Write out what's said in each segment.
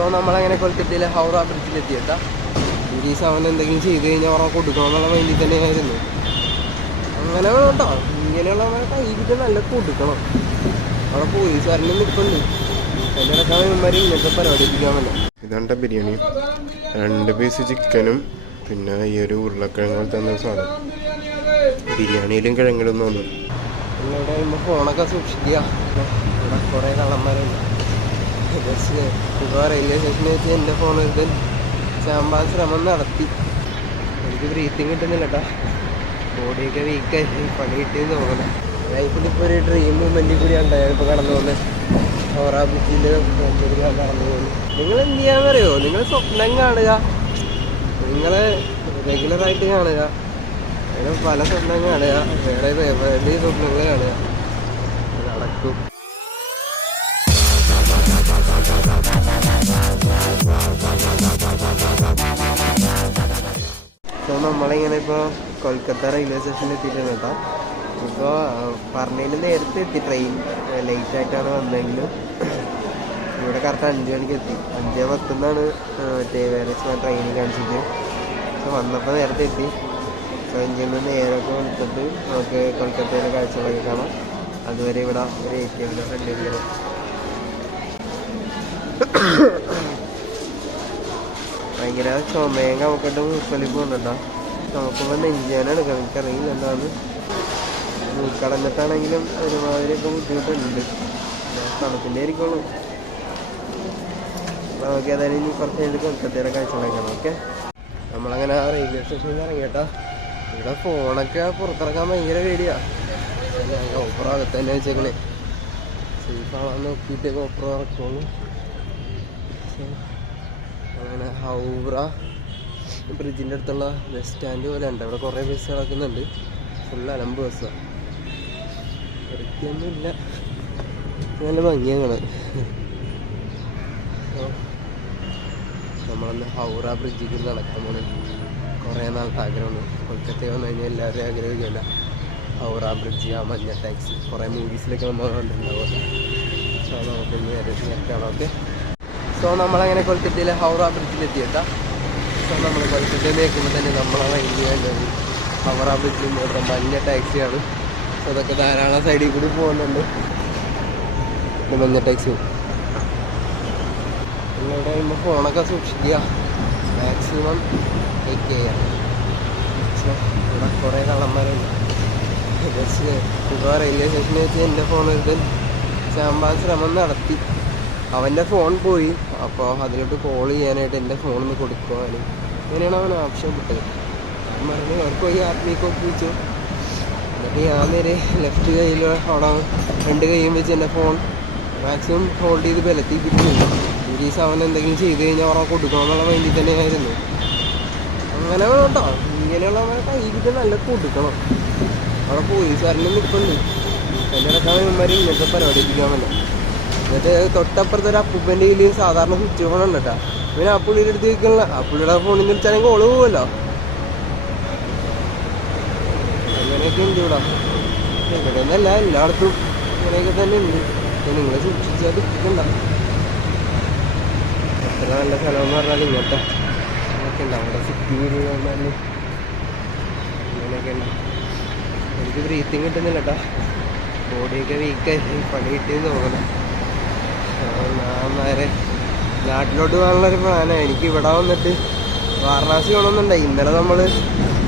So നമ്മളങ്ങനെ കൊൽക്കത്തയിലെ Howrah ബ്രിഡ്ജിലെത്തിയിട്ടാ. Police അവൻ എന്തെങ്കിലും ചെയ്ത് കഴിഞ്ഞാൽ അവരെ കൊടുക്കണമെന്നുള്ള മൈൻഡിൽ തന്നെയായിരുന്നു. അങ്ങനെ കേട്ടോ, ഇങ്ങനെയുള്ള കൈകിട്ട് നല്ല കൊടുക്കണം. അവിടെ പോലീസുകാരനെ നിൽപ്പുണ്ട്. അതിൻ്റെ ഇടക്കാണ് ഇവന്മാർ ഇങ്ങനത്തെ പരിപാടി എത്തിക്കാൻ വേണ്ടി. ഇതാണ്ട ബിരിയാണി, 2 പീസ് ചിക്കനും പിന്നെ ഈ ഒരു ഉരുളക്കിഴങ്ങ് തന്ന സാധനം. ബിരിയാണിയിലും കിഴങ്ങിലൊന്നും ഒന്നും. പിന്നെ ഇവിടെ കഴിയുമ്പോൾ ഫോണൊക്കെ സൂക്ഷിക്കുക. ഇവിടെ കുറേ കള്ളന്മാരുണ്ട്. ജസ്റ്റ് ഇപ്പോൾ റെയിൽവേ സ്റ്റേഷനിൽ വെച്ച് എൻ്റെ ഫോൺ എടുത്ത് ചാമ്പാൻ ശ്രമം നടത്തി. എനിക്ക് ബ്രീത്തിങ് കിട്ടുന്നില്ല കേട്ടോ. ബോഡിയൊക്കെ വീക്കായി, പണി കിട്ടിയെന്ന് തോന്നുന്നു. ലൈഫിലിപ്പോൾ ഒരു ഡ്രീം മൂമെൻറ്റിൽ കൂടിയാണ് ഞാനിപ്പോൾ കടന്നു പോകുന്നത്. ഹൗറ ബ്രിഡ്ജിൽ ഞാൻ കടന്നു പോകുന്നു. നിങ്ങൾ എന്ത് ചെയ്യാമെന്നറിയോ? നിങ്ങൾ സ്വപ്നം കാണുക, നിങ്ങൾ റെഗുലറായിട്ട് കാണുക. അങ്ങനെ പല സ്വപ്നം കാണുക, വേറെ വേറെ സ്വപ്നങ്ങൾ കാണുക, നടക്കും. സോ നമ്മളിങ്ങനെ ഇപ്പോൾ കൊൽക്കത്ത റെയിൽവേ സ്റ്റേഷനിൽ എത്തിയിട്ടുണ്ട് കേട്ടോ. ഇപ്പോൾ പറഞ്ഞതിന് നേരത്തെ എത്തി. ട്രെയിൻ ലേറ്റായിട്ടാണ് വന്നതെങ്കിലും ഇവിടെ കറക്റ്റ് 5 മണിക്ക് എത്തി. 5:10 മറ്റേ വേറെ ട്രെയിനിൽ കാണിച്ചിട്ട്. സോ വന്നപ്പോൾ നേരത്തെ എത്തി. സോ ഇഞ്ചിൽ നിന്ന് നേരൊക്കെ വന്നിട്ട് നമുക്ക് കൊൽക്കത്തയിലെ കാഴ്ചകളൊക്കെ കാണാം. അതുവരെ ഇവിടെ ഒരു ATM ഫ്രണ്ടിൽ ഭയങ്കര ചുമയും കവക്കെട്ട് മൂക്കലി പോകുന്നുണ്ടോ. നമുക്കിപ്പോൾ നെഞ്ചാനാണ് എടുക്കണം. എനിക്കറിയില്ല എന്താണ്. മൂക്കടഞ്ഞിട്ടാണെങ്കിലും ഒരുമാതിരിയൊക്കെ ബുദ്ധിമുട്ടുണ്ട്. തണുപ്പിൻ്റെ ആയിരിക്കുള്ളൂ. നമുക്ക് ഏതായാലും ഇനി കുറച്ച് കഴിഞ്ഞിട്ട് കൊൽക്കത്തയുടെ കാഴ്ചകളൊക്കെയാണ്. ഓക്കെ, നമ്മളങ്ങനെ റെയിൽവേ സ്റ്റേഷനിൽ ഇറങ്ങി കേട്ടോ. ഇവിടെ ഫോണൊക്കെ പുറത്തിറക്കാൻ ഭയങ്കര പേടിയാണ്. ഞാൻ ഗോപ്രോ അകത്ത് തന്നെ വെച്ചേക്കണേ. സേഫാണെന്ന് നോക്കിയിട്ട് ഗോപ്രോ ഇറക്കുള്ളൂ. അങ്ങനെ ഹൗറ ബ്രിഡ്ജിൻ്റെ അടുത്തുള്ള ബസ് സ്റ്റാൻഡ് പോലെ ഉണ്ട്. ഇവിടെ കുറേ ബസ് കിടക്കുന്നുണ്ട്. ഫുൾ അലമ്പ് ബസ്സാണ്. വൃത്തിയൊന്നുമില്ല, നല്ല ഭംഗിയാണ്. നമ്മളന്ന് ഹൗറ ബ്രിഡ്ജിൽ നടക്കാൻ പോകണം. കുറേ നാളത്തെ ആഗ്രഹമാണ്. കൊൽക്കത്തയിൽ വന്നു കഴിഞ്ഞാൽ എല്ലാവരും ആഗ്രഹിക്കില്ല ഹൗറ ബ്രിഡ്ജ്, ആ മഞ്ഞ ടാക്സി. കുറേ മൂവീസിലൊക്കെ നമ്മൾ കണ്ടിട്ടുണ്ടാവും. സോ നമുക്ക് നേരത്താണ്. ഓക്കെ, സോ നമ്മളങ്ങനെ കൊൽക്കത്തയിലെ ഹൗറ ബ്രിഡ്ജിലെത്തിയിട്ടാ. സോ നമ്മൾ കൊൽക്കത്തയിൽ നിൽക്കുമ്പോൾ തന്നെ നമ്മളാണ് ഇന്ത്യയിലുള്ളത്. ഹൗറ ബ്രിഡ്ജിൽ നിന്ന് മഞ്ഞ ടാക്സിയാണ്. സോ അതൊക്കെ ധാരാളം സൈഡിൽ കൂടി പോകുന്നുണ്ട്. മഞ്ഞ ടാക്സി. പിന്നെ ഇവിടെ കഴിയുമ്പോൾ ഫോണൊക്കെ സൂക്ഷിക്കുക, മാക്സിമം ടേക്ക് ചെയ്യുക. സോ ഇവിടെ കുറേ കള്ളന്മാരുണ്ട്. ജസ്റ്റ് ഇപ്പോൾ റെയിൽവേ സ്റ്റേഷനിൽ വെച്ച് എൻ്റെ ഫോൺ എടുത്ത് ചാമ്പാൻ ശ്രമം നടത്തി. അവൻ്റെ ഫോൺ പോയി. അപ്പോൾ അതിലോട്ട് കോൾ ചെയ്യാനായിട്ട് എൻ്റെ ഫോണിൽ കൊടുക്കുവാൻ അങ്ങനെയാണ് അവൻ ആവശ്യപ്പെട്ടത്. ഞാൻ പറഞ്ഞു അവർക്ക് പോയി ആത്മീക്ക് ഒപ്പിച്ചു. എന്നിട്ട് ഞാൻ നേരെ ലെഫ്റ്റ് കയ്യിൽ അവിടെ 2 കൈയും വെച്ച് എൻ്റെ ഫോൺ മാക്സിമം ഹോൾഡ് ചെയ്ത് ബലത്തിൽ കിട്ടുന്നു. പോലീസ് അവൻ എന്തെങ്കിലും ചെയ്ത് കഴിഞ്ഞാൽ അവരെ കൊടുക്കണമെന്നുള്ള മൈൻഡിൽ തന്നെയായിരുന്നു. അങ്ങനെ കേട്ടോ, ഇങ്ങനെയുള്ള കൈകിട്ട് നല്ല കൊടുക്കണം. അവിടെ പോലീസുകാരനെ നിൽപ്പുണ്ട്. അതിൻ്റെ ഇടക്കാണ് ഇവന്മാർ ഇങ്ങനത്തെ പരിപാടി എത്തിക്കാൻ വേണ്ടി. എന്നിട്ട് തൊട്ടപ്പുറത്തെ ഒരു അപ്പൂപ്പൻ്റെ കയ്യിൽ സാധാരണ സ്വിച്ച് ഫോൺ ഉണ്ട് കേട്ടോ. പിന്നെ ആ പുള്ളിയുടെ അടുത്ത് ചോദിക്കണില്ല. ആ പുള്ളിയുടെ ഫോണിൽ നിന്ന് വിളിച്ചാണെങ്കിൽ കോള് പോകുമല്ലോ. അങ്ങനെയൊക്കെ ഉണ്ട് ഇവിടെ. ഇവിടെ ഒന്നല്ല, എല്ലായിടത്തും ഇങ്ങനെയൊക്കെ തന്നെ ഉണ്ട്. നിങ്ങൾ സൂക്ഷിച്ചാൽ ഇരിക്കണ്ട. എത്ര നല്ല സ്ഥലമെന്ന് പറഞ്ഞാൽ ഇങ്ങനത്തെ അങ്ങനെയൊക്കെ ഉണ്ട്. അവിടെ സിറ്റിയിൽ വന്നാലും അങ്ങനെയൊക്കെ ഉണ്ട്. എനിക്ക് ബ്രീത്തിങ് കിട്ടുന്നില്ല കേട്ടോ. ബോഡിയൊക്കെ വീക്കായി, പണി കിട്ടിയെന്ന് തോന്നുന്നു. ഞാൻ നേരെ നാട്ടിലോട്ട് പോകാനുള്ളൊരു പ്ലാനാണ്. എനിക്ക് ഇവിടെ വന്നിട്ട് വാരണാസി പോകണമെന്നുണ്ടായി. ഇന്നലെ നമ്മൾ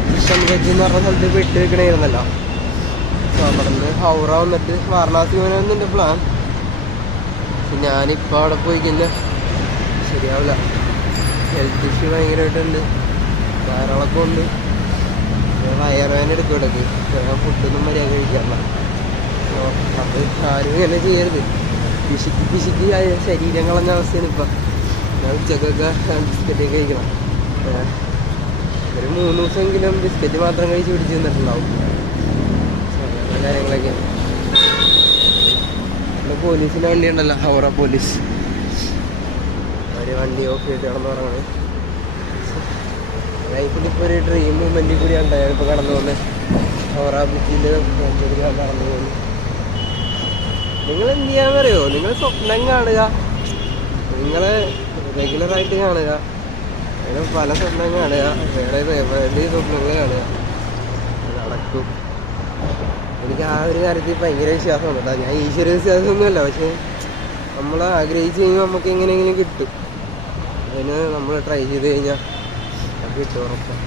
കിഷൻഗഞ്ച് എന്ന് പറഞ്ഞ സ്ഥലത്ത് ഇപ്പോൾ ഇട്ട് വെക്കണമായിരുന്നല്ലോ. സോ അവിടെ നിന്ന് ഹൗറ വന്നിട്ട് വാരണാസി പോകാനായിരുന്നു എൻ്റെ പ്ലാൻ. പക്ഷെ ഞാനിപ്പോൾ അവിടെ പോയി കഴിഞ്ഞാൽ ശരിയാവില്ല. ഹെൽത്ത് ഇഷ്യൂ ഭയങ്കരമായിട്ടുണ്ട്, ധാരാളമൊക്കെ ഉണ്ട്. വയറുവേദന എടുക്കും ഇടയ്ക്ക്. ഞാൻ ഫുഡൊന്നും മര്യാദ കഴിക്കാറില്ല. സോ അത് ആരും ഇങ്ങനെ ചെയ്യരുത്. പിശുക്കി ശരീരം കളഞ്ഞ അവസ്ഥയാണ് ഇപ്പം. ഞാൻ ഉച്ചക്കൊക്കെ ബിസ്ക്കറ്റൊക്കെ കഴിക്കണം. ഒരു 3 ദിവസമെങ്കിലും ബിസ്ക്കറ്റ് മാത്രം കഴിച്ച് പിടിച്ച് നിന്നിട്ടുണ്ടാവും. അങ്ങനത്തെ കാര്യങ്ങളൊക്കെ. ഇവിടെ പോലീസിൻ്റെ വണ്ടി ഉണ്ടല്ലോ, ഹൗറ പോലീസ്. അവർ വണ്ടി ഓഫ് ചെയ്തിട്ട് കിടന്ന് പറഞ്ഞത്. ലൈഫിലിപ്പോൾ ഒരു ഡ്രീം മൂമെൻറ്റിൽ കൂടിയാണ് ഞാനിപ്പോൾ കടന്നു പോകുന്നത്. ഹൗറ ബ്രിഡ്ജിൽ ഞാൻ കടന്നു പോകുന്നു. നിങ്ങൾ എന്ത് ചെയ്യാമെന്നറിയോ? നിങ്ങൾ സ്വപ്നം കാണുക, നിങ്ങൾ റെഗുലറായിട്ട് കാണുക, അങ്ങനെ പല സ്വപ്നം കാണുക, വേറെ വേണ്ടി സ്വപ്നങ്ങൾ കാണുക, നടക്കും. എനിക്ക് ആ ഒരു കാര്യത്തിൽ ഭയങ്കര വിശ്വാസമുണ്ട് കേട്ടോ. ഞാൻ ഈശ്വര വിശ്വാസമൊന്നുമല്ല, പക്ഷേ നമ്മൾ ആഗ്രഹിച്ച് കഴിയുമ്പോൾ നമുക്ക് എങ്ങനെയെങ്കിലും കിട്ടും. അതിന് നമ്മൾ ട്രൈ ചെയ്ത് കഴിഞ്ഞാൽ അത് കിട്ടും ഉറപ്പാണ്.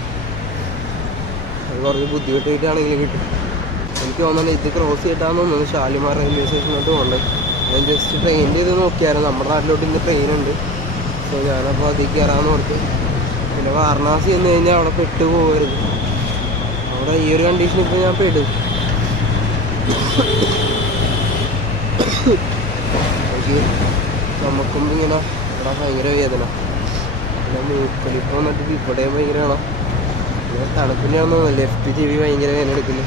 അത് കുറച്ച് ബുദ്ധിമുട്ടായിട്ടാണെങ്കിലും കിട്ടും. എനിക്ക് തോന്നുന്നത് ഇത് ക്രോസ് ചെയ്തിട്ടാന്ന് തോന്നുന്നു ഷാലിമാർ റെയിൽവേ സ്റ്റേഷനിലോട്ട് പോകേണ്ടത്. ഞാൻ ജസ്റ്റ് ട്രെയിൻ ചെയ്ത് നോക്കിയായിരുന്നു. നമ്മുടെ നാട്ടിലോട്ട് ഇന്ന് ട്രെയിനുണ്ട്. സോ ഞാനപ്പോൾ അതിൽ കയറാമെന്ന് ഓർത്ത്. പിന്നെ വാരണാസി ചെന്ന് കഴിഞ്ഞാൽ അവിടെ പെട്ട് പോകരുത്. അവിടെ ഈ ഒരു കണ്ടീഷൻ ഇപ്പോൾ ഞാൻ പെടും. എനിക്ക് ചുമക്കുമ്പോൾ ഇങ്ങനെ ഇവിടെ ഭയങ്കര വേദന, പിന്നെ മൂക്കൊലിപ്പോൾ വന്നിട്ട് ഇവിടെ ഭയങ്കരമാണോ പിന്നെ തണുപ്പിനാണെന്നോ ലെഫ്റ്റ് ചെവി ഭയങ്കര വേദന എടുക്കുന്നു.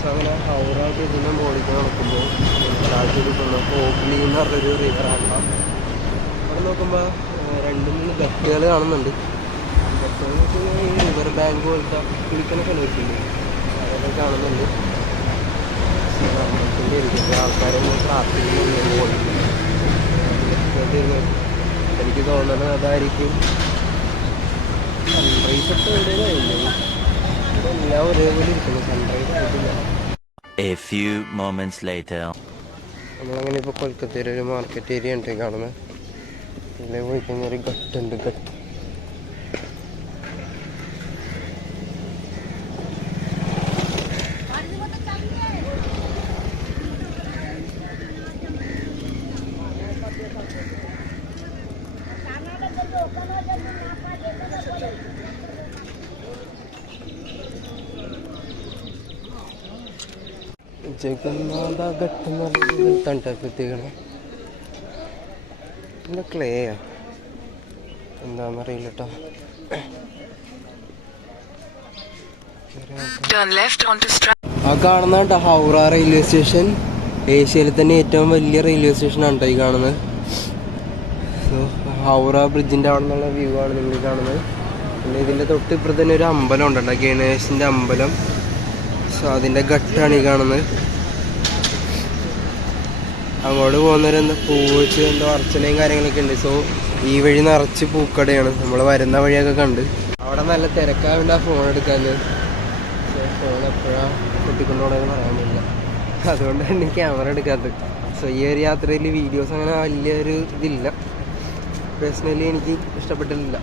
സോ അങ്ങനെ ഹൗറ ബ്രിഡ്ജിൻ്റെ ബോഡിക്ക് നടക്കുമ്പോൾ താഴ്ചയെടുക്കുന്ന ഹോഗ്ലി എന്ന് പറഞ്ഞൊരു റിവറാണ്. അവിടെ നോക്കുമ്പോൾ 2-3 ബെറ്റുകൾ കാണുന്നുണ്ട്. ബെറ്റുകൾ എന്ന് വെച്ച് കഴിഞ്ഞാൽ ഈ റിവർ ബാങ്ക് പോലത്തെ കുളിക്കുന്ന സ്ഥലമില്ലേ, അതൊക്കെ കാണുന്നുണ്ട്. നമ്മൾക്കിൻ്റെ ഇരിക്കുന്നത് ആൾക്കാരൊന്നും പ്രാർത്ഥിക്കുന്നുണ്ട് ബോഡിക്ക്. എനിക്ക് തോന്നുന്നത് അതായിരിക്കും സൺറൈസ് ഒക്കെ എവിടെയായില്ലേ, ഇവിടെ എല്ലാം ഒരേപോലെ ഇരിക്കുന്നു. സൺറൈസ് ആയിട്ടില്ല. നമ്മളങ്ങനെ ഇപ്പോൾ കൊൽക്കത്തയിൽ ഒരു മാർക്കറ്റ് ഏരിയ ഉണ്ട് കാണുന്നത്. ഇതിലെ പോയി കഴിഞ്ഞാൽ ഒരു ഘട്ടുണ്ട്. ഘട്ട് ജഗന്നാഥ ഘട്ട് എന്ന് പറഞ്ഞ സ്ഥലത്താണ് പിന്നെ ക്ലേയാ എന്താണെന്നറിയില്ല കേട്ടോ. ആ കാണുന്ന കേട്ടോ ഹൗറ റെയിൽവേ സ്റ്റേഷൻ. ഏഷ്യയിലെ തന്നെ ഏറ്റവും വലിയ റെയിൽവേ സ്റ്റേഷനാണ് കേട്ടോ ഈ കാണുന്നത്. സോ ഹൗറ ബ്രിഡ്ജിൻ്റെ അവിടെ നിന്നുള്ള വ്യൂ ആണ് നിങ്ങൾ കാണുന്നത്. പിന്നെ ഇതിൻ്റെ തൊട്ട് ഇപ്പുറത്ത് തന്നെ ഒരു അമ്പലം ഉണ്ട് കേട്ടോ, ഗണേശൻ്റെ അമ്പലം. സോ അതിൻ്റെ ഘട്ടാണ് ഈ കാണുന്നത്. അങ്ങോട്ട് പോകുന്നവരെന്താ പൂവെച്ച് എന്തോ അർച്ചനയും കാര്യങ്ങളൊക്കെ ഉണ്ട്. സോ ഈ വഴി നിറച്ച് പൂക്കടയാണ്. നമ്മൾ വരുന്ന വഴിയൊക്കെ കണ്ട് അവിടെ നല്ല തിരക്കാവുണ്ട് ആ ഫോൺ എടുക്കാൻ. സോ ഫോൺ എപ്പോഴാണ് പൊട്ടിക്കൊണ്ടുപോകണമെന്ന് പറയാൻ പറ്റില്ല, അതുകൊണ്ടാണ് ക്യാമറ എടുക്കാത്തത്. സോ ഈ ഒരു യാത്രയിൽ വീഡിയോസ് അങ്ങനെ വലിയൊരു ഇതില്ല, പേഴ്സണലി എനിക്ക് ഇഷ്ടപ്പെട്ടിട്ടില്ല.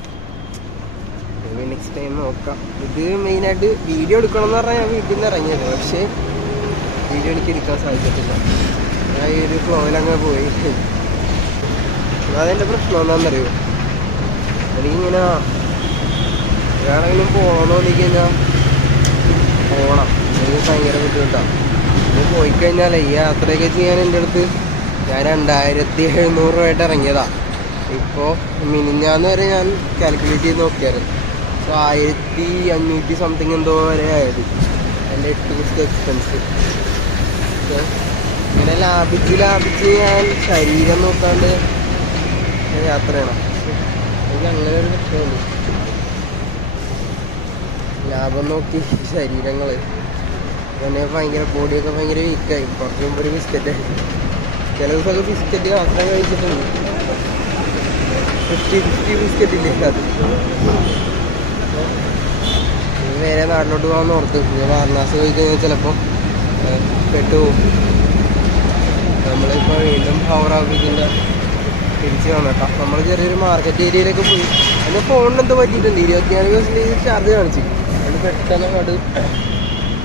നെക്സ്റ്റ് ടൈം നോക്കാം. ഇത് മെയിനായിട്ട് വീഡിയോ എടുക്കണം എന്ന് പറഞ്ഞാൽ ഞാൻ വീട്ടിൽ നിന്ന് ഇറങ്ങിയത്, പക്ഷേ വീഡിയോ എനിക്ക് എടുക്കാൻ സാധിച്ചിട്ടില്ല. ഞാൻ ഈ ഒരു ഫ്ലോയിലങ്ങ് പോയി. അതെൻ്റെ പ്രശ്നം എന്താണെന്നറിയോ, എനിക്കിങ്ങനെ എവിടെയെങ്കിലും പോകണമെന്ന് തോന്നിക്കഴിഞ്ഞാൽ പോകണം, എനിക്ക് ഭയങ്കര ബുദ്ധിമുട്ടാണ്. ഇത് പോയിക്കഴിഞ്ഞാൽ ഈ യാത്രയൊക്കെ ചെയ്യാൻ എൻ്റെ അടുത്ത് ഞാൻ 2700 രൂപയായിട്ട് ഇറങ്ങിയതാണ്. ഇപ്പോൾ മിനിഞ്ഞാന്ന് വരെ ഞാൻ കാൽക്കുലേറ്റ് ചെയ്ത് നോക്കിയായിരുന്നു. സോ 1500 സംതിങ് എന്തോ വരെ ആയത് എൻ്റെ ടൂറിസ്റ്റ് എക്സ്പെൻസ്. ഇങ്ങനെ ലാഭിച്ച് ഞാൻ ശരീരം നോക്കാണ്ട് യാത്ര ചെയ്യണം. എനിക്ക് അങ്ങനെ ഒരു പ്രശ്നമുണ്ട്, ലാഭം നോക്കി ശരീരങ്ങൾ പിന്നെ ഭയങ്കര ബോഡിയൊക്കെ ഭയങ്കര വീക്കായി. കുറച്ച് മുമ്പ് ഒരു ബിസ്ക്കറ്റ്, ചില ദിവസമൊക്കെ ബിസ്ക്കറ്റ് മാത്രം കഴിച്ചിട്ടുണ്ട്. 50 ബിസ്ക്കറ്റ് ഇല്ലേ അത്. നേരെ നാട്ടിലോട്ട് പോകാൻ ഓർത്ത് വാരണാസി പോയി കഴിഞ്ഞാൽ ചിലപ്പോൾ പെട്ടുപോകും. നമ്മളിപ്പോൾ വീണ്ടും ഹൗറ ബ്രിഡ്ജിൻ്റെ തിരിച്ച് വന്നേക്കാം. നമ്മൾ ചെറിയൊരു മാർക്കറ്റ് ഏരിയയിലൊക്കെ പോയി. എൻ്റെ ഫോണിന് എന്തോ പറ്റിയിട്ടുണ്ട്, 24% ചാർജ് കാണിച്ചു. അത് പെട്ടെന്ന് അങ്ങോട്ട്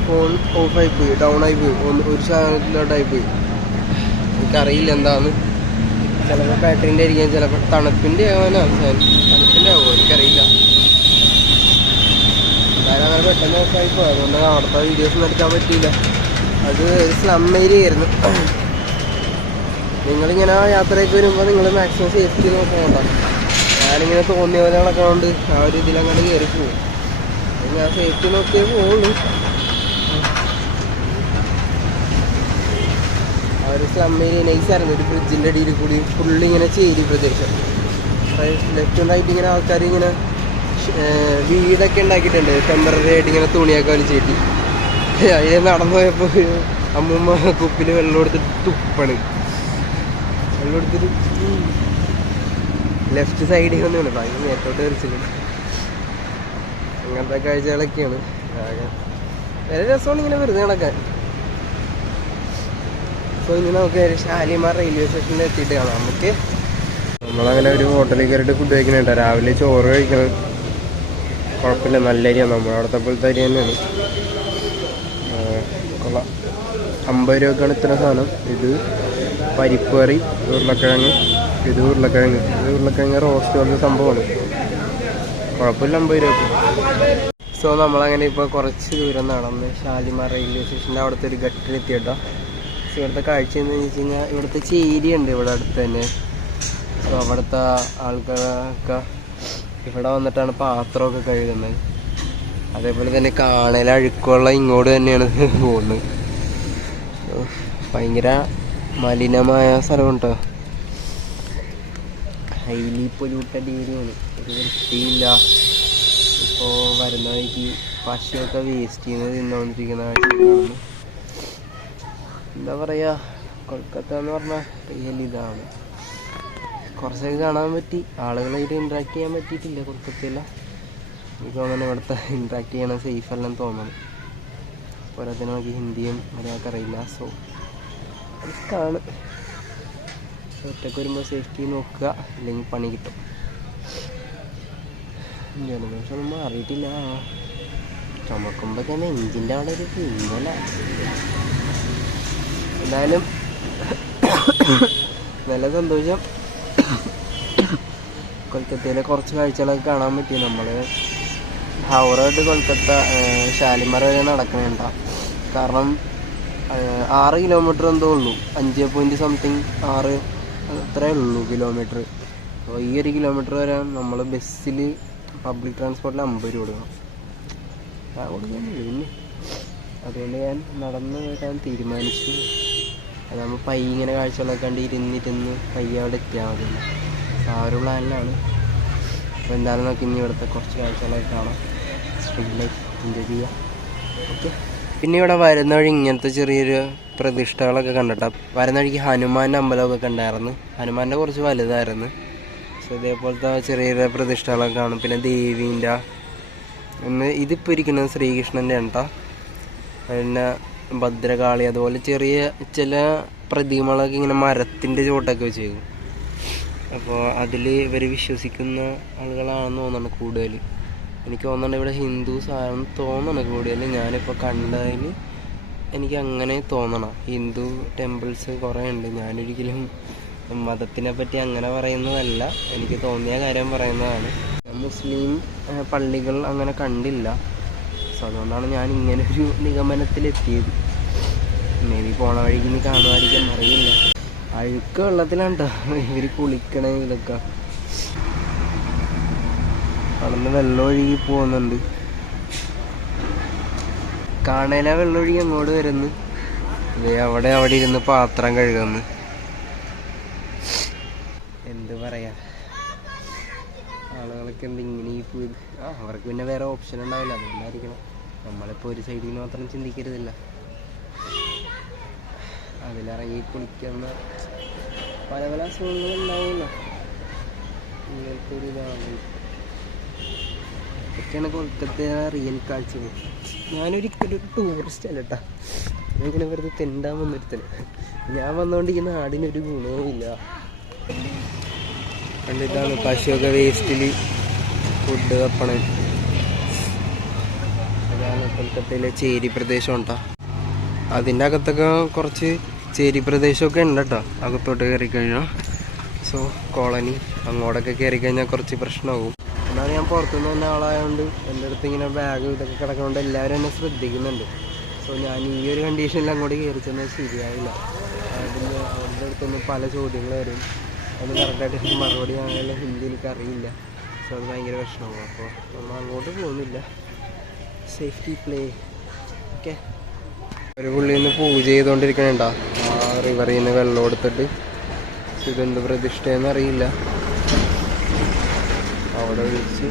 ഫോൺ ഓഫായി പോയി, ഡൗൺ ആയി പോയി, ഒരു ശതമാനത്തിലോട്ടായി പോയി. എനിക്കറിയില്ല എന്താന്ന്. ചിലപ്പോൾ ബാറ്ററിൻ്റെ ആയിരിക്കാം, ചിലപ്പോൾ തണുപ്പിൻ്റെ ആവാനാണ്. തണുപ്പിൻ്റെ ആവുമോ എനിക്കറിയില്ല. എന്തായാലും അങ്ങനെ പെട്ടെന്ന് ഓഫായി പോയി, അതുകൊണ്ട് അവിടുത്തെ വീഡിയോസൊന്നും എടുക്കാൻ പറ്റിയില്ല. അത് ഒരു സ്ലം ഏരിയ ആയിരുന്നു. നിങ്ങളിങ്ങനെ യാത്രയൊക്കെ വരുമ്പോൾ നിങ്ങൾ മാക്സിമം സേഫ്റ്റി നോക്കണ്ട. ഞാനിങ്ങനെ തോന്നിയ പോലെ നടക്കണോണ്ട് ആ ഒരു ഇതിലങ്ങോട്ട് കയറി പോകും. ഞാൻ സേഫ്റ്റി നോക്കിയേ പോകുള്ളൂ. ആ ഒരു സ്ലം ഏരിയ നൈസായിരുന്നു. ഒരു ബ്രിഡ്ജിൻ്റെ അടിയിൽ കൂടി ഫുള്ളിങ്ങനെ ചേരി പ്രദേശം. ലെഫ്റ്റ് റൈറ്റ് ഇങ്ങനെ ആൾക്കാർ ഇങ്ങനെ വീടൊക്കെ ഉണ്ടാക്കിയിട്ടുണ്ട് ടെമ്പററി ആയിട്ട്, ഇങ്ങനെ തുണിയൊക്കെ വലിച്ചേറ്റി. അതിൽ നടന്നു പോയപ്പോൾ അമ്മൂമ്മ കുപ്പിൽ വെള്ളം എടുത്തിട്ട് തുപ്പണ്. വെള്ളം എടുത്തിട്ട് ലെഫ്റ്റ് സൈഡിൽ ഒന്നുമില്ല, ഭയങ്കര നേരത്തോട്ട് തെറിച്ചിട്ടുണ്ട്. അങ്ങനത്തെ കാഴ്ചകളൊക്കെയാണ്. ആകെ വളരെ രസമാണ് ഇങ്ങനെ വെറുതെ നടക്കാൻ. സോ ഇനി നമുക്ക് ഷാലിമാർ റെയിൽവേ സ്റ്റേഷനിൽ എത്തിയിട്ട് കാണാം. നമുക്ക് നമ്മളങ്ങനെ ഒരു ഹോട്ടലിൽ കയറിയിട്ട് ഫുഡ് കഴിക്കുന്നുണ്ട്. രാവിലെ ചോറ് കഴിക്കണം. കുഴപ്പമില്ല, നല്ല അരിയാണ്, നമ്മുടെ അവിടുത്തെ പോലത്തെ അരി തന്നെയാണ്. കൊള്ളാം. 50 രൂപക്കാണ് ഇത്ര സാധനം. ഇത് പരിപ്പ് കറി, ഉരുളക്കിഴങ്ങ്, ഇത് ഉരുളക്കിഴങ്ങ് റോസ്റ്റ് പോലത്തെ സംഭവമാണ്. കുഴപ്പമില്ല, 50 രൂപ. സോ നമ്മളങ്ങനെ ഇപ്പോൾ കുറച്ച് ദൂരം നടന്ന് ഷാലിമാർ റെയിൽവേ സ്റ്റേഷൻ്റെ അവിടുത്തെ ഒരു ഘട്ടിലെത്തി കേട്ടോ. സോ ഇവിടുത്തെ കാഴ്ച എന്താണെന്ന് വെച്ച് കഴിഞ്ഞാൽ ഇവിടുത്തെ ചേരിയുണ്ട് ഇവിടെ അടുത്ത് തന്നെ. സോ അവിടുത്തെ ആൾക്കാരൊക്കെ ഇവിടെ വന്നിട്ടാണ് പാത്രമൊക്കെ കഴുകുന്നത്. അതേപോലെ തന്നെ കാണൽ അഴുക്കുള്ള ഇങ്ങോട്ട് തന്നെയാണ് പോകുന്നത്. ഭയങ്കര മലിനമായ സ്ഥലം കേട്ടോ. ഹൈലി പൊല്യൂട്ടഡ് ഏരിയയാണ്. ഒരു വൃത്തിയില്ല. ഇപ്പോൾ വരുന്ന വഴിക്ക് പശുവൊക്കെ വേസ്റ്റ് ചെയ്യുന്നത് തിന്നുകൊണ്ടിരിക്കുന്ന കാഴ്ചകളാണ്. എന്താ പറയുക, കൊൽക്കത്ത എന്ന് പറഞ്ഞാൽ റിയൽ ഇതാണ്. കുറച്ചൊക്കെ കാണാൻ പറ്റി, ആളുകളായിട്ട് ഇൻട്രാക്ട് ചെയ്യാൻ പറ്റിയിട്ടില്ല കൊൽക്കത്തയിൽ. എനിക്ക് തോന്നുന്നു ഇവിടുത്തെ ഇൻട്രാക്ട് ചെയ്യണ സേഫ് അല്ലെന്ന് തോന്നുന്നു. പോരാത്തിന് നമുക്ക് ഹിന്ദിയും മലയാളമൊക്കെ അറിയില്ല. സോ റിസ്ക്കാണ്. ഒറ്റക്ക് വരുമ്പോൾ സേഫ്റ്റി നോക്കുക, ഇല്ലെങ്കിൽ പണി കിട്ടും. ജലദോഷം ഒന്നും അറിയിട്ടില്ല. ചുമക്കുമ്പോൾ തന്നെ എഞ്ചിൻ്റെ അവിടെ ഒരു പിന്നല. എന്തായാലും നല്ല സന്തോഷം. കൊൽക്കത്തയിലെ കുറച്ച് കാഴ്ചകളൊക്കെ കാണാൻ പറ്റി. നമ്മൾ ഹൗറ ടു കൊൽക്കത്ത ഷാലിമാർ വരെ നടക്കണേണ്ട. കാരണം 6 കിലോമീറ്റർ എന്തോ ഉള്ളൂ, 5.6 അത്രേ ഉള്ളൂ കിലോമീറ്റർ. അപ്പോൾ ഈ 1 കിലോമീറ്റർ വരാൻ നമ്മൾ ബസ്സിൽ പബ്ലിക് ട്രാൻസ്പോർട്ടിൽ 50 രൂപ കൊടുക്കണം. പിന്നെ അതുകൊണ്ട് ഞാൻ നടന്ന് വരാൻ തീരുമാനിച്ചു. അതാകുമ്പോൾ പൈ ഇങ്ങനെ കാഴ്ചകളൊക്കെ കണ്ട് ഇരുന്നിരുന്ന് പയ്യെ അവിടെ എത്തിയാൽ മതിയല്ല. ആ ഒരു പ്ലാനിലാണ്. അപ്പോൾ എന്തായാലും നമുക്ക് ഇനി ഇവിടുത്തെ കുറച്ച് കാഴ്ചകളൊക്കെ കാണാം. സ്ട്രീറ്റ് ലൈഫ് എൻജോയ് ചെയ്യാം. ഓക്കെ. പിന്നെ ഇവിടെ വരുന്ന വഴി ഇങ്ങനത്തെ ചെറിയൊരു പ്രതിഷ്ഠകളൊക്കെ കണ്ടിട്ടാ. വരുന്ന വഴിക്ക് ഹനുമാൻ്റെ അമ്പലമൊക്കെ കണ്ടായിരുന്നു. ഹനുമാൻ്റെ കുറച്ച് വലുതായിരുന്നു. സോ ഇതേപോലത്തെ ചെറിയ പ്രതിഷ്ഠകളൊക്കെ കാണും. പിന്നെ ദേവീൻ്റെ ഇതിപ്പോൾ ഇരിക്കുന്നത് ശ്രീകൃഷ്ണൻ്റെ കേട്ടോ. പിന്നെ ഭദ്രകാളി, അതുപോലെ ചെറിയ ചില പ്രതിമകളൊക്കെ ഇങ്ങനെ മരത്തിൻ്റെ ചുവട്ടൊക്കെ വെച്ചേക്കും. അപ്പോൾ അതിൽ ഇവർ വിശ്വസിക്കുന്ന ആളുകളാണെന്ന് തോന്നുന്നു കൂടുതൽ. എനിക്ക് തോന്നുന്നുണ്ട് ഇവിടെ ഹിന്ദുസ് ആണെന്ന് തോന്നണം കൂടുതൽ. ഞാനിപ്പോൾ കണ്ടതിൽ എനിക്ക് അങ്ങനെ തോന്നണം. ഹിന്ദു ടെമ്പിൾസ് കുറേ ഉണ്ട്. ഞാനൊരിക്കലും മതത്തിനെ പറ്റി അങ്ങനെ പറയുന്നതല്ല, എനിക്ക് തോന്നിയ കാര്യം പറയുന്നതാണ്. മുസ്ലിം പള്ളികൾ അങ്ങനെ കണ്ടില്ല. സോ അതുകൊണ്ടാണ് ഞാൻ ഇങ്ങനൊരു നിഗമനത്തിലെത്തിയത്. മേ ബി പോണ വഴിക്ക് ഇനി കാണുമായിരിക്കും, അറിയില്ല. അഴുക്ക് വെള്ളത്തിലാണ് കേട്ടോ ഇവർ കുളിക്കണേ. ഇതൊക്കെ അവിടെ വെള്ളം ഒഴുകി പോകുന്നുണ്ട്. കാണല വെള്ളം ഒഴുകി അങ്ങോട്ട് വരുന്നു. അവിടെ ഇരുന്ന് പാത്രം കഴുകുന്നു. എന്ത് പറയാ, ആളുകളൊക്കെ എന്തിങ്ങനെ ഈ പോയി. അവർക്ക് പിന്നെ വേറെ ഓപ്ഷൻ ഉണ്ടാവില്ല, അതുകൊണ്ടായിരിക്കണം. നമ്മളിപ്പോൾ ഒരു സൈഡിൽ നിന്ന് മാത്രം ചിന്തിക്കരുതില്ല. അതിലിറങ്ങി കുളിക്കുന്ന പല പല അസുഖങ്ങളുണ്ടാവുമല്ലോ. ഇങ്ങനത്തെ ഒരു ഇതാണ്. ഇതൊക്കെയാണ് കൊൽക്കത്ത റിയൽ കാഴ്ചകൾ. ഞാനൊരിക്കലും ഒരു ടൂറിസ്റ്റ് അല്ല കേട്ടോ. ഞാനിങ്ങനെ വെറുതെ തെണ്ടാൻ വന്നിരുത്തല്. ഞാൻ വന്നുകൊണ്ട് ഈ നാടിനൊരു ഗുണവുമില്ല. കണ്ടിട്ടാണ് പശുവൊക്കെ വേസ്റ്റിൽ ഫുഡ് വെപ്പണേ. അതാണ് കൊൽക്കത്തയിലെ ചേരി പ്രദേശം കേട്ടോ. അതിൻ്റെ അകത്തൊക്കെ കുറച്ച് ചേരി പ്രദേശമൊക്കെ ഉണ്ട് കേട്ടോ, അകത്തോട്ട് കയറി കഴിഞ്ഞാൽ. സോ കോളനി അങ്ങോട്ടൊക്കെ കയറി കഴിഞ്ഞാൽ കുറച്ച് പ്രശ്നമാകും. എന്നാൽ ഞാൻ പുറത്തുനിന്ന് വന്ന ആളായതുകൊണ്ട് എൻ്റെ അടുത്ത് ഇങ്ങനെ ബാഗ് ഇതൊക്കെ കിടക്കുന്നതുകൊണ്ട് എല്ലാവരും എന്നെ ശ്രദ്ധിക്കുന്നുണ്ട്. സോ ഞാൻ ഈ ഒരു കണ്ടീഷനിൽ അങ്ങോട്ട് കയറി ചെന്നാൽ ശരിയാവില്ല. അതിന് അവരുടെ അടുത്തുനിന്ന് പല ചോദ്യങ്ങൾ വരും. അത് കറക്റ്റായിട്ട് എനിക്ക് മറുപടി ആണെങ്കിലും ഹിന്ദി എനിക്ക് അറിയില്ല. സോ അത് ഭയങ്കര പ്രശ്നമാകും. അപ്പോൾ നമ്മൾ അങ്ങോട്ട് പോകുന്നില്ല. Safety play. ഓക്കെ. ഒരു പുള്ളിയിൽ നിന്ന് പൂജ ചെയ്തുകൊണ്ടിരിക്കണേണ്ട ആ റിവറിൽ നിന്ന് വെള്ളം എടുത്തിട്ട്. ഇതെന്ത് പ്രതിഷ്ഠയെന്ന് അറിയില്ല. അവിടെ ഒഴിച്ച്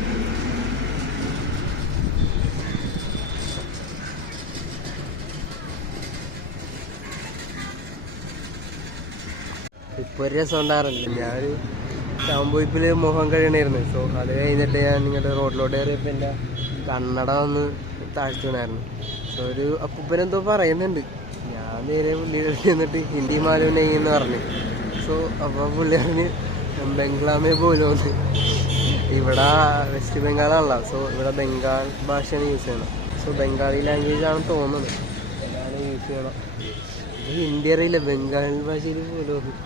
ഇപ്പോൾ ഒരു രസം ഉണ്ടാകാറില്ല. ഞാൻ ഷാംപൂയിപ്പിൽ മുഖം കഴിയണമായിരുന്നു. സോ അത് കഴിഞ്ഞിട്ട് ഞാൻ ഇങ്ങോട്ട് റോഡിലോട്ട് കയറിയപ്പോൾ എൻ്റെ കണ്ണട ഒന്ന് താഴ്ച വീണായിരുന്നു. സോ ഒരു അപ്പൂപ്പനെന്തോ പറയുന്നുണ്ട്. ഞാൻ നേരെ പുള്ളിയുടെ എന്നിട്ട് ഹിന്ദി മാലൂം നെയ്യെന്ന് പറഞ്ഞു. സോ അപ്പോൾ പുള്ളി പറഞ്ഞ് ബംഗ്ലാമേ പോലും ഒന്ന് ഇവിടെ വെസ്റ്റ് ബംഗാളാണല്ലോ. സോ ഇവിടെ ബംഗാൾ ഭാഷയാണ് യൂസ് ചെയ്യണം. സോ ബംഗാളി ലാംഗ്വേജ് ആണെന്ന് തോന്നുന്നത്. അതാണ് യൂസ് ചെയ്യണം. ഹിന്ദി അറിയില്ല, ബംഗാളി ഭാഷയിൽ പോലും.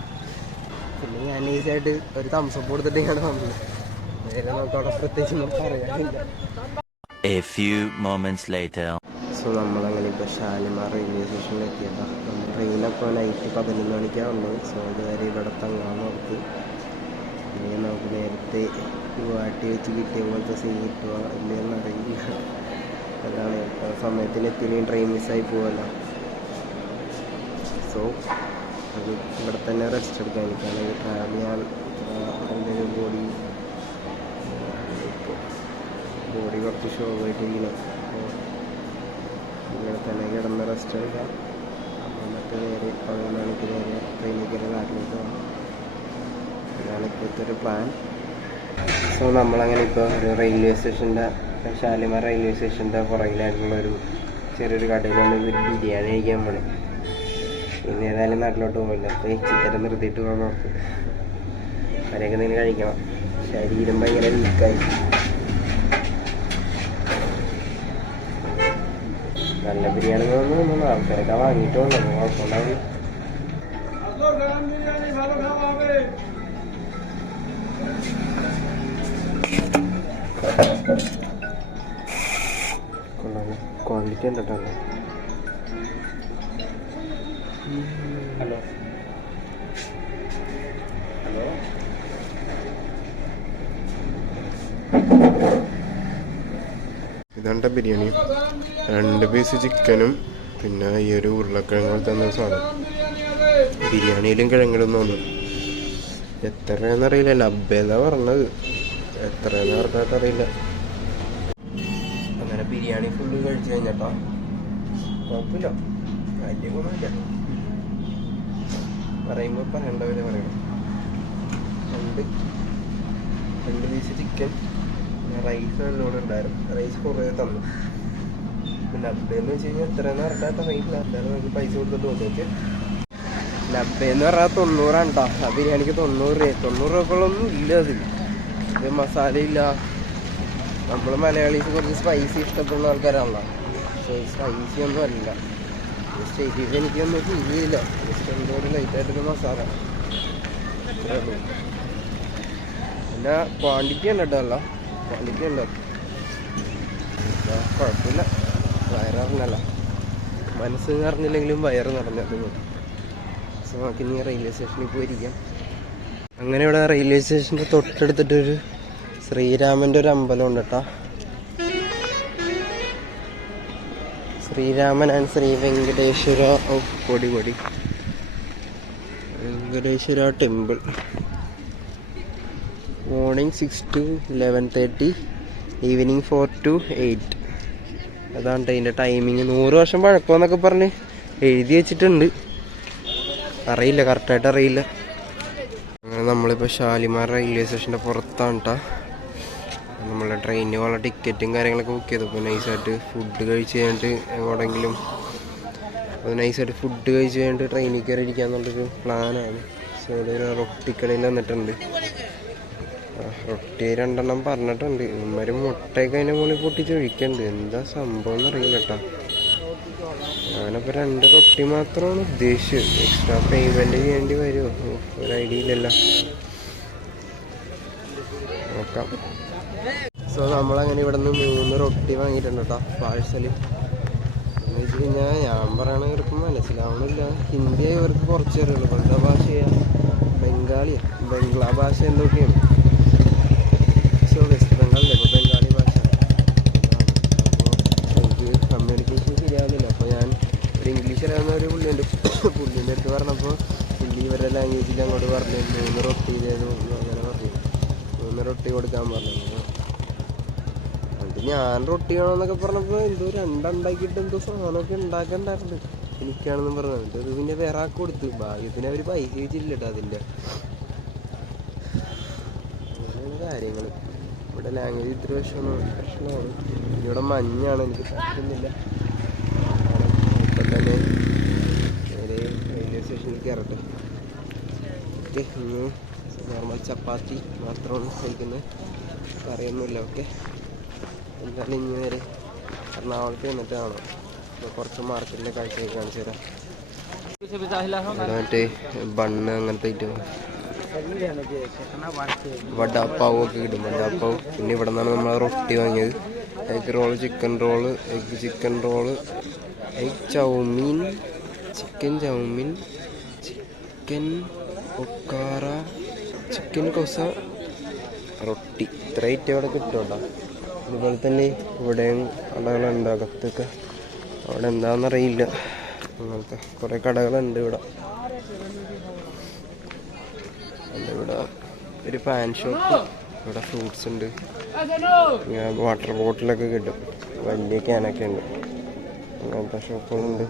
പിന്നെ ഞാൻ ഈസിയായിട്ട് ഒരു തംസപ്പ് കൊടുത്തിട്ട് ഇങ്ങനെ വന്നത്. നേരെ നമുക്ക് അവിടെ പ്രത്യേകിച്ചൊന്നും പറയാനില്ല. സോ നമ്മളങ്ങനെ ഇപ്പോൾ ഷാലിമാർ റെയിൽവേ സ്റ്റേഷനിൽ എത്തിയതാണ്. നമ്മൾ ട്രെയിനപ്പോൾ നൈറ്റ് 11 മണിക്കാണ് വന്നത്. സോ അതുവരെ ഇവിടെ തങ്ങാൻ ഓർത്ത് നമുക്ക് നേരത്തെ ഗുവാഹട്ടി വെച്ച് കിട്ടിയ പോലത്തെ സീൻ കിട്ടുക ഇല്ലയെന്ന് അറിയില്ല. അതാണ് സമയത്തിന് എത്തിയും ട്രെയിൻ മിസ്സായി പോവല്ലോ. സോ അത് ഇവിടെ തന്നെ റെസ്റ്റ് എടുക്കാൻ എനിക്കാണെങ്കിൽ ട്രാവൽ ചെയ്യാൻ എൻ്റെ ഒരു ബോഡി കുറച്ച് ഷോ ആയിട്ടിരിക്കണം. അപ്പോൾ ഇവിടെ തന്നെ കിടന്ന് റെസ്റ്റ് എടുക്കാം. എന്നിട്ട് നേരെ 11 മണിക്ക് നേരെ ട്രെയിനിൽ കയറി നാട്ടിലേക്ക് പോകാം. ഇതാണ് ഇപ്പോഴത്തെ ഒരു പ്ലാൻ. സോ നമ്മളങ്ങനെ ഇപ്പോൾ ഒരു റെയിൽവേ സ്റ്റേഷൻ്റെ ഷാലിമാർ റെയിൽവേ സ്റ്റേഷൻ്റെ പുറകിലായിട്ടുള്ളൊരു ചെറിയൊരു കടയിൽ വന്ന് ഒരു ബിരിയാണി കഴിക്കാൻ പോണേ. പിന്നെ ഏതായാലും നാട്ടിലോട്ട് പോകില്ല. അപ്പോൾ ഈ ചിക്കൻ നിർത്തിയിട്ട് പോകാൻ നോക്ക്. അതിനൊക്കെ എന്തെങ്കിലും കഴിക്കണം. ശരീരം ഭയങ്കര വീക്കായി. നല്ല ബിരിയാണി തോന്നുന്നു. ആൾക്കാരൊക്കെ വാങ്ങിയിട്ടുള്ളൂ. കുഴപ്പമുണ്ടാവില്ല. ക്വാണ്ടിറ്റി ഉണ്ട് കേട്ടോ. ഹലോ ഹലോ ഇതാണ്ട ബിരിയാണി. 2 പീസ് ചിക്കനും പിന്നെ ഈ ഒരു ഉരുളക്കിഴങ്ങ് തന്ന സാധനം. ബിരിയാണിയിലും കിഴങ്ങിലൊന്നും ഒന്നും എത്രയാണെന്നറിയില്ല. ലഭ്യത പറഞ്ഞത് എത്രയെന്ന് പറഞ്ഞിട്ട് അറിയില്ല. അങ്ങനെ ബിരിയാണി ഫുള്ള് കഴിച്ചു കഴിഞ്ഞാട്ടോ. കുഴപ്പമില്ല, വലിയ ഗുണമില്ല. പറയുമ്പോൾ പറയേണ്ടവരെ പറയണം. 2 പീസ് ചിക്കൻ, റൈസ് നല്ലോണം ഉണ്ടായിരുന്നു. റൈസ് കുറേ തന്നു. പിന്നെ ലബ്ബെന്ന് വെച്ച് കഴിഞ്ഞാൽ എത്രയെന്ന് പറഞ്ഞാൽ അറിയില്ല. എന്തായാലും നമുക്ക് പൈസ കൊടുത്തിട്ട് നോക്കി. ലബ്ബെന്ന് പറഞ്ഞാൽ 90 കേട്ടോ. ആ ബിരിയാണിക്ക് 90 രൂപകളൊന്നും ഇല്ല. അതിൽ ഇത് മസാലയില്ല. നമ്മൾ മലയാളീസ് കുറച്ച് സ്പൈസി ഇഷ്ടപ്പെടുന്ന ആൾക്കാരാണല്ലോ. സോ സ്പൈസി ഒന്നും അല്ല. സ്റ്റേറ്റിൽ എനിക്കൊന്നും ഫീൽ ചെയ്യില്ല. ജസ്റ്റ് എന്തോ ഒരു ലൈറ്റായിട്ടൊരു മസാല അത്രേ ഉള്ളൂ. പിന്നെ ക്വാണ്ടിറ്റി ഉണ്ട് കേട്ടോ. അല്ല ക്വാണ്ടിറ്റി ഉണ്ട്. കുഴപ്പമില്ല. വയറിഞ്ഞല്ല. മനസ്സ് നിറഞ്ഞില്ലെങ്കിലും വയറ് നിറഞ്ഞത്. സോ നമുക്കിനി റെയിൽവേ സ്റ്റേഷനിൽ പോയിരിക്കാം. അങ്ങനെ ഇവിടെ റെയിൽവേ സ്റ്റേഷൻ്റെ തൊട്ടടുത്തിട്ടൊരു ശ്രീരാമൻ്റെ ഒരു അമ്പലം ഉണ്ട് കേട്ടോ. ശ്രീരാമൻ ആൻഡ് ശ്രീ വെങ്കടേശ്വര പൊടി Venkateswara temple. Morning 6 to 11:30, evening 4 to 8. അതാണ് അതിൻ്റെ ടൈമിങ്. 100 വർഷം പഴക്കമെന്നൊക്കെ പറഞ്ഞ് എഴുതി വെച്ചിട്ടുണ്ട്. അറിയില്ല, കറക്റ്റായിട്ട് അറിയില്ല. അങ്ങനെ നമ്മളിപ്പോൾ ഷാലിമാർ റെയിൽവേ സ്റ്റേഷൻ്റെ പുറത്താണ് കേട്ടോ. നമ്മളെ ട്രെയിനിന് പോകാനുള്ള ടിക്കറ്റും കാര്യങ്ങളൊക്കെ ബുക്ക് ചെയ്തു. അപ്പോൾ നൈസായിട്ട് ഫുഡ് കഴിച്ച് കഴിഞ്ഞിട്ട് എങ്ങോട്ടെങ്കിലും നൈസായിട്ട് ഫുഡ് കഴിച്ച് കഴിഞ്ഞിട്ട് ട്രെയിനിൽ കയറി ഇരിക്കാന്നുള്ളൊരു പ്ലാനാണ്. സോ ഇവിടെ ഒരു റൊട്ടിക്കടയിൽ വന്നിട്ടുണ്ട്. റൊട്ടി 2 പറഞ്ഞിട്ടുണ്ട്. ഇവന്മാർ മുട്ടയൊക്കെ അതിൻ്റെ മുകളിൽ പൊട്ടിച്ചൊഴിക്കുന്നുണ്ട്. എന്താ സംഭവം എന്നറിയില്ല കേട്ടോ. ഞാനപ്പോൾ 2 റൊട്ടി മാത്രമാണ് ഉദ്ദേശിച്ചത്. എക്സ്ട്രാ പേയ്മെൻറ്റ് ചെയ്യേണ്ടി വരുമോ? ഒരു ഐഡിയ ഇല്ലല്ലോ. നോക്കാം. സോ നമ്മളങ്ങനെ ഇവിടെ നിന്ന് 3 റൊട്ടി വാങ്ങിയിട്ടുണ്ട് കേട്ടോ, പാഴ്സൽ. എന്ന് വെച്ച് കഴിഞ്ഞാൽ ഞാൻ പറയണ ഇവർക്ക് മനസ്സിലാവണില്ല. ഹിന്ദി ഇവർക്ക് കുറച്ച് അറിയുള്ളൂ. ഇവരുടെ ഭാഷയാണ് ബംഗാളിയാണ്. ബംഗ്ലാ ഭാഷ എന്തൊക്കെയാണ്. സോ വെസ്റ്റ് ബംഗാളിലെ ഇപ്പോൾ ബംഗാളി ഭാഷ. അപ്പോൾ എനിക്ക് കമ്മ്യൂണിക്കേഷൻ ശരിയാവുന്നില്ല. അപ്പോൾ ഞാൻ ഒരു ഇംഗ്ലീഷ് അറിയാവുന്ന ഒരു പുള്ളിയുണ്ട്. പുള്ളിൻ്റെ അടുത്ത് പറഞ്ഞപ്പോൾ പുള്ളി ഇവരുടെ ലാംഗ്വേജിൽ അങ്ങോട്ട് പറഞ്ഞു 3 റൊട്ടി ചെയ്തു അങ്ങനെ പറഞ്ഞു. 3 റൊട്ടി കൊടുക്കാൻ പറഞ്ഞു. ഞാൻ റൊട്ടി വേണമെന്നൊക്കെ പറഞ്ഞപ്പോൾ എന്തോ 2 ഉണ്ടാക്കിയിട്ട് എന്തോ സാധനമൊക്കെ ഉണ്ടാക്കണ്ടായിരുന്നു എനിക്കാണെന്ന് പറഞ്ഞത്. അത് പിന്നെ വേറെ ആൾക്ക് കൊടുത്തു. ഭാഗ്യത്തിന് അവർ പൈസ വെച്ചില്ല കേട്ടോ അതിൻ്റെ. അങ്ങനെ കാര്യങ്ങൾ. ഇവിടെ ലാംഗ്വേജ് ഇത്തിരി പ്രശ്നമാണ്. ഇവിടെ മഞ്ഞാണ്, എനിക്ക് പറ്റുന്നില്ല. ഇപ്പം തന്നെ നേരെ റെയിൽവേ സ്റ്റേഷനിൽ കയറട്ടെ. ഓക്കെ, ഇന്ന് നോർമൽ ചപ്പാത്തി മാത്രമാണ് കഴിക്കുന്നത്, കറിയൊന്നുമില്ല. ഓക്കെ, എന്തായാലും ഇനി നേരെ എറണാകുളത്ത് വന്നിട്ട് കാണാം. അപ്പോൾ കുറച്ച് മാർക്കറ്റിലെ കാഴ്ചയൊക്കെ കാണിച്ചു തരാം. ഇവിടെ മറ്റേ ബണ്ണ് അങ്ങനത്തെ ഐറ്റം, വടാപ്പാവും ഒക്കെ കിട്ടും. വടാപ്പാവും. പിന്നെ ഇവിടെ നിന്നാണ് നമ്മൾ റൊട്ടി വാങ്ങിയത്. Egg roll, chicken roll, egg chicken roll, egg chowmein, chicken chowmein, chicken പൊക്കാറ, ചിക്കൻ കൊസ, റൊട്ടി. ഇത്ര ഐറ്റം ഇവിടെ കിട്ടുമല്ലോ. അതുപോലെ തന്നെ ഇവിടെയും കടകളുണ്ട് അകത്തൊക്കെ. അവിടെ എന്താണെന്നറിയില്ല, അങ്ങനത്തെ കുറേ കടകളുണ്ട് ഇവിടെ. ഇവിടെ ഒരു പാൻ ഷോപ്പ്, ഇവിടെ ഫ്രൂട്ട്സ് ഉണ്ട്, വാട്ടർ ബോട്ടിലൊക്കെ കിട്ടും, വലിയ ക്യാനൊക്കെ ഉണ്ട്. അങ്ങനത്തെ ഷോപ്പുകളുണ്ട്.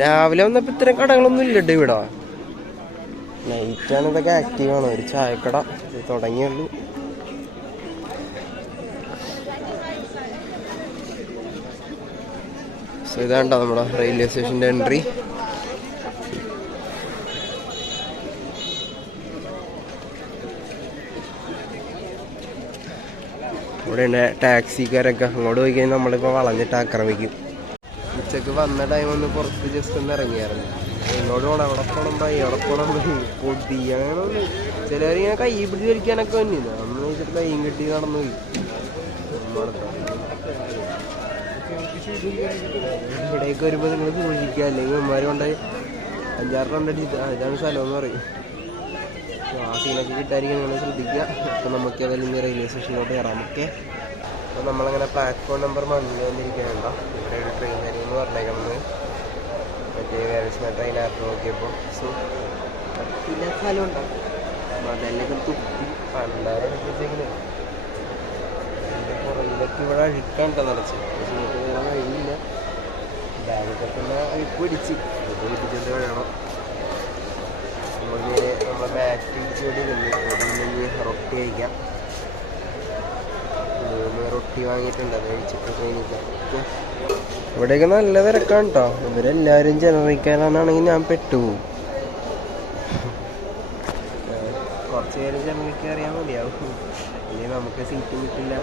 രാവിലെ വന്നപ്പോൾ ഇത്തരം കടകളൊന്നും ഇല്ലട്ടോ ഇവിടെ. നൈറ്റാണ് ഇതൊക്കെ ആക്റ്റീവാണ്. ഒരു ചായക്കട തുടങ്ങിയുള്ളൂ. സോ ഇതാണ്ടോ നമ്മുടെ റെയിൽവേ സ്റ്റേഷൻ്റെ എൻട്രി. ഇവിടെ ടാക്സിക്കാരൊക്കെ അങ്ങോട്ട് പോയി കഴിഞ്ഞാൽ നമ്മളിപ്പോൾ വളഞ്ഞിട്ട് ആക്രമിക്കും. ഉച്ചക്ക് വന്ന ടൈം ഒന്ന് പുറത്ത് ജസ്റ്റ് ഒന്ന് ഇറങ്ങിയായിരുന്നു. എന്നോട് പോണം, എവിടെ പോകണം പോയി, എവിടെ പോകണം പോയി, പൊടി അങ്ങനെ ഒന്ന്. ചിലരിങ്ങനെ കൈ പിടിച്ച് വലിക്കാനൊക്കെ വന്നില്ല. അന്ന് വെച്ചിട്ട് കൈയും കെട്ടി നടന്നു പോയി. ഇവിടേക്ക് വരുമ്പോൾ നിങ്ങൾ സൂക്ഷിക്കുക, അല്ലെങ്കിൽ ഉമ്മാർ കൊണ്ട് 5-6 റൗണ്ടടിച്ചിട്ട് ഇതാണ് സ്ഥലം എന്ന് പറയും. ആ സീനൊക്കെ കിട്ടായിരിക്കും, നിങ്ങൾ ശ്രദ്ധിക്കുക. അപ്പോൾ നമുക്ക് ഏതായാലും ഇനി റെയിൽവേ സ്റ്റേഷനിലോട്ട് കയറാം. ഓക്കെ, അപ്പോൾ നമ്മളങ്ങനെ പ്ലാറ്റ്ഫോം നമ്പർ 1 വന്നിരിക്കുകയുണ്ടോ. ഇവിടെ ഒരു ട്രെയിൻ കാര്യമെന്ന് പറഞ്ഞേക്കുന്നത് മറ്റേ വേറെസ്മ ട്രെയിനകത്ത് നോക്കിയപ്പോൾ. സോ പിന്നെ സ്ഥലം ഉണ്ടാവും, മതലിലൊക്കെ തുപ്പി പണ്ടാരം എടുപ്പിച്ചെങ്കിലും എൻ്റെ പുറകിലൊക്കെ ഇവിടെ അഴുക്കാണ്ടോ നിറച്ച്. പക്ഷെ നമുക്ക് വേറെ വഴിയില്ല. ബാഗൊക്കെ തന്നെ അഴുക്ക് പിടിച്ച് ഇത് പിടിച്ചെന്ത് വേണം. നമ്മൾ നേരെ നമ്മളെ മാറ്റ് പിടിച്ച് ഓടിയില്ലെങ്കിൽ റൊട്ടി കഴിക്കാം. 3 റൊട്ടി വാങ്ങിയിട്ടുണ്ട്, അത് കഴിച്ചിട്ട് കഴിഞ്ഞില്ല. ഇവിടെയൊക്കെ നല്ല തിരക്കാണ് കേട്ടോ. ഇവരെല്ലാവരും ജനറിക്കാനാണെങ്കിൽ ഞാൻ പെട്ടുപോകും. കുറച്ച് പേര് ജനറിക്ക് അറിയാൻ മതിയാവും, അല്ലെങ്കിൽ നമുക്ക് സീറ്റ് കിട്ടില്ല.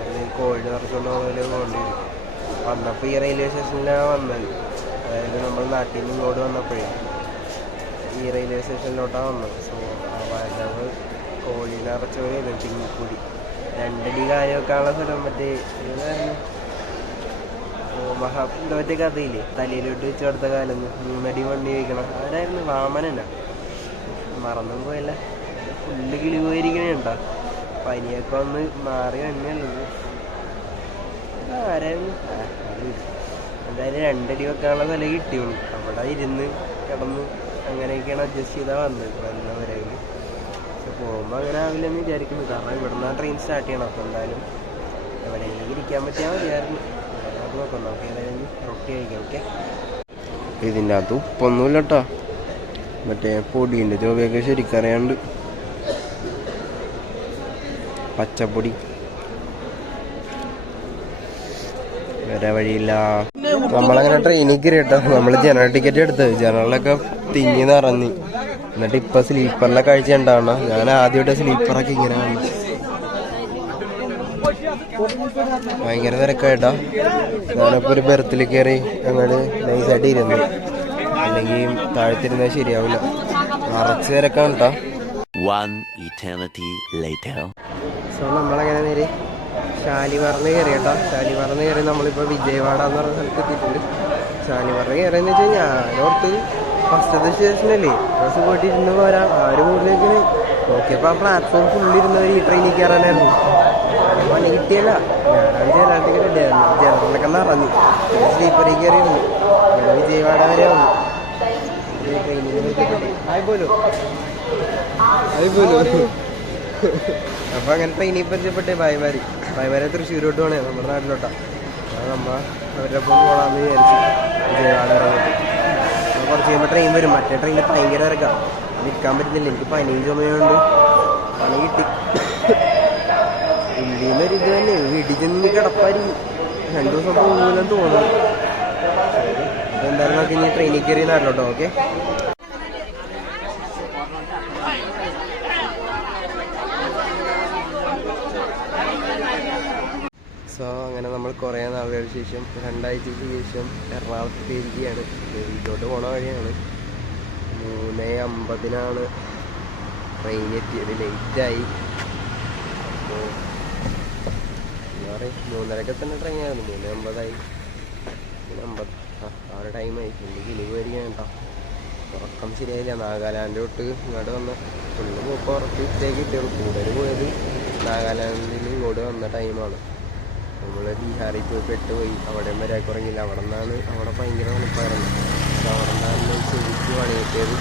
അല്ലെങ്കിൽ കോഴിഡ് നിറച്ചുകൊണ്ട് പോകുന്നതിൽ പോകേണ്ടി വരും. വന്നപ്പോൾ ഈ റെയിൽവേ സ്റ്റേഷനിലാണ് വന്നത്. അതായത് നമ്മൾ നാട്ടിൽ നിന്ന് ഇങ്ങോട്ട് വന്നപ്പോഴേ ഈ റെയിൽവേ സ്റ്റേഷനിലോട്ടാണ് വന്നത്. സോ ഞങ്ങൾ കോഴി നിറച്ചോലായിരുന്നു, ചിങ്ങിക്കൂടി 2 അടി കാര്യം വെക്കാനുള്ള സ്ഥലം. മറ്റേ ഏതായിരുന്നു മറ്റേ കഥയില്ലേ, തലയിലോട്ട് വെച്ച് കൊടുത്ത കാലം 3 അടി വണ്ടി വയ്ക്കണം. ആരായിരുന്നു? വാമനല്ല, മറന്നും പോയല്ല. ഫുള്ള് കിളി പോയിരിക്കണേണ്ടോ. പനിയൊക്കെ വന്ന് മാറി തന്നെയുള്ളത്. ആരായിരുന്നു? എന്തായാലും 2 അടി വെക്കാനുള്ള സ്ഥലം കിട്ടിയുള്ളൂ. അവിടെ ഇരുന്ന് കിടന്ന് അങ്ങനെയൊക്കെയാണ് അഡ്ജസ്റ്റ് ചെയ്താൽ വന്നത് വന്ന വരവിൽ. പക്ഷെ പോകുമ്പോൾ അങ്ങനെ ആവില്ലെന്ന് വിചാരിക്കുന്നു, കാരണം ഇവിടുന്ന് ആ ട്രെയിൻ സ്റ്റാർട്ട് ചെയ്യണം. അപ്പോൾ എന്തായാലും എവിടെയെങ്കിലും ഇരിക്കാൻ പറ്റിയാൽ മതിയായിരുന്നു. അത് നോക്കാം, നമുക്ക് ഏതായാലും റൊട്ടി കഴിക്കാം. ഓക്കെ, ഇതിൻ്റെ അകത്ത് ഉപ്പൊന്നുമില്ല കേട്ടോ. മറ്റേ പൊടിയുണ്ട്, ചൊവ്വയൊക്കെ ശരിക്കറിയാണ്ട്. പച്ചപ്പൊടി വരെ വഴിയില്ല. നമ്മളങ്ങനെ ട്രെയിനിൽ കയറി കേട്ടോ. നമ്മൾ ജനറൽ ടിക്കറ്റ് എടുത്തത്, ജനറലൊക്കെ തിങ്ങി നിറഞ്ഞ്. എന്നിട്ട് ഇപ്പം സ്ലീപ്പറിലെ കാഴ്ച ഉണ്ടാവണം. ഞാൻ ആദ്യമായിട്ട് സ്ലീപ്പറൊക്കെ ഇങ്ങനെ കാണും. ഭയങ്കര തിരക്കായിട്ടാ. ഞാനിപ്പോൾ ഒരു ബെർത്തിൽ കയറി അങ്ങോട്ട് നൈസായിട്ട് ഇരുന്നു, അല്ലെങ്കിൽ താഴ്ത്തിരുന്നാൽ ശരിയാവില്ല. നിറച്ച് തിരക്കാണ് കേട്ടോ. സോ നമ്മളങ്ങനെ നേരെ ഷാലിമാറിന് കയറി കേട്ടോ. ഷാലിമാറിന് കയറി നമ്മളിപ്പോൾ വിജയവാഡ എന്ന് പറഞ്ഞ സ്ഥലത്ത് എത്തിയിട്ടുണ്ട്. ഷാലിമാറിന് കയറിയെന്ന് വെച്ചാൽ ഞാനോർത്ത് ഫസ്റ്റത്തെ സ്റ്റേഷനല്ലേ, ബസ് പോയിട്ട് ഇരുന്ന് പോരാ. ആര് കൂടുതലേക്ക് നോക്കിയപ്പോൾ ആ പ്ലാറ്റ്ഫോം ഫുള്ളിരുന്നവർ ഈ ട്രെയിനിൽ കയറാനായിരുന്നു. പണി കിട്ടിയല്ല. ഞാനാണ് ജനറലൊക്കെ നിറഞ്ഞു. സ്ലീപ്പറിൽ കയറിയിരുന്നു. ഞാൻ വിജയവാഡ വരെ വന്നു. അപ്പൊ അങ്ങനെ ട്രെയിനിൽ പരിചയപ്പെട്ടേ ഭായിമാരെ തൃശ്ശൂരോട്ട് പോണേ, നമ്മുടെ നാട്ടിലോട്ടാ. നമ്മൾ അവരുടെ ഒപ്പം പോകാമെന്ന് വിചാരിച്ചു. വിജയവാഡ ഇറങ്ങിയിട്ട് കുറച്ച് കഴിയുമ്പോൾ ട്രെയിൻ വരും. മറ്റേ ട്രെയിനിൽ ഭയങ്കര തിരക്കാം. നിൽക്കാൻ പറ്റുന്നില്ല. എനിക്ക് പനിയും ചുമയുണ്ട്. പണി കിട്ടി. ഉള്ളിന്നൊരു ഇത് തന്നെ വീട്ടിൽ ചെന്ന് കിടപ്പായിരിക്കും. 2 ദിവസം പോകില്ലെന്ന് തോന്നുന്നു. അതെന്തായാലും നമുക്ക് ഇനി ട്രെയിനിൽ കയറി നാട്ടിലോട്ടോ. ഓക്കെ. സോ അങ്ങനെ നമ്മൾ കുറേ നാളുകൾക്ക് ശേഷം 2 ആഴ്ചയ്ക്ക് ശേഷം എറണാകുളത്ത് എത്തിയിരിക്കുകയാണ്. വീട്ടിലോട്ട് പോണ വഴിയാണ്. 3:50 ട്രെയിൻ എത്തിയത്. ലേറ്റായി. അപ്പോൾ എന്താ പറയുക 3:30 തന്നെ ട്രെയിനായിരുന്നു. 3:50 ആ ഒരു ടൈമായി. എനിക്ക് ഇനി വരികയാണ് കേട്ടോ. ഉറക്കം ശരിയായില്ല. നാഗാലാൻഡ് തൊട്ട് ഇങ്ങോട്ട് വന്ന ഫുള്ള് പോയപ്പോൾ ഉറപ്പ് ഇത്തേക്ക് കിട്ടിയുള്ളൂ. കൂടുതൽ പോയത് നാഗാലാൻഡിൽ ഇങ്ങോട്ട് വന്ന ടൈമാണ്. നമ്മൾ ബീഹാറിൽ പോയി പെട്ടുപോയി. അവിടെ വരെയൊക്കെ ഉറങ്ങിയില്ല. അവിടെ ഭയങ്കര തണുപ്പായിരുന്നു. അപ്പോൾ അവിടെ നിന്നാണ് ചെവിക്ക് പണി കിട്ടിയത്.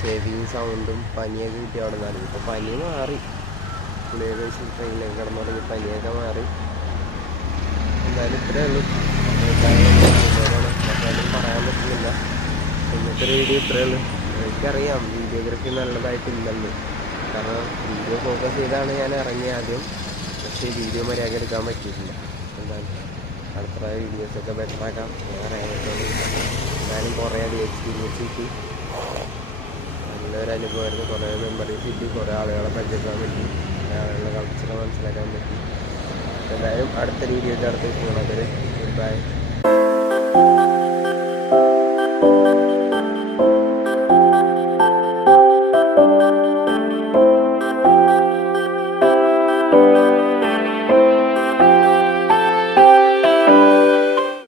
ചെവിയും സൗണ്ടും പനിയൊക്കെ കിട്ടി അവിടെ നിന്നാണ്. ഇപ്പോൾ പനി മാറി. പുള്ളിയൊക്കെ വെച്ച് ട്രെയിനിലൊക്കെ കിടന്നു തുടങ്ങി പനിയൊക്കെ മാറി. എന്തായാലും ഇത്രയേ ഉള്ളൂ. എന്തായാലും പറയാൻ പറ്റുന്നില്ല. ഇന്നത്തെ വീഡിയോ ഇത്രയേ ഉള്ളൂ. എനിക്കറിയാം വീഡിയോഗ്രാഫി നല്ലതായിട്ടില്ലെന്ന്. കാരണം വീഡിയോ ഫോക്കസ് ചെയ്താണ് ഞാൻ ഇറങ്ങിയത് ആദ്യം. പക്ഷേ വീഡിയോ മര്യാദ എടുക്കാൻ പറ്റിയിട്ടില്ല. എന്തായാലും അടുത്ത വീഡിയോസൊക്കെ ബെറ്ററാക്കാം. ഞാൻ അറിയാൻ പറ്റുള്ളൂ. ഞാനും കുറേ അധികം എക്സ്പീരിയൻസ് കിട്ടി. നല്ലൊരു അനുഭവമായിരുന്നു. കുറേ മെമ്മറീസ് കിട്ടി. കുറേ ആളുകളെ പരിചയപ്പെടാൻ പറ്റി. കുറേ ആളുകളുടെ കൾച്ചർ മനസ്സിലാക്കാൻ പറ്റി. എന്തായാലും അടുത്ത വീഡിയോയുടെ അടുത്ത് കാണാം. Good bye.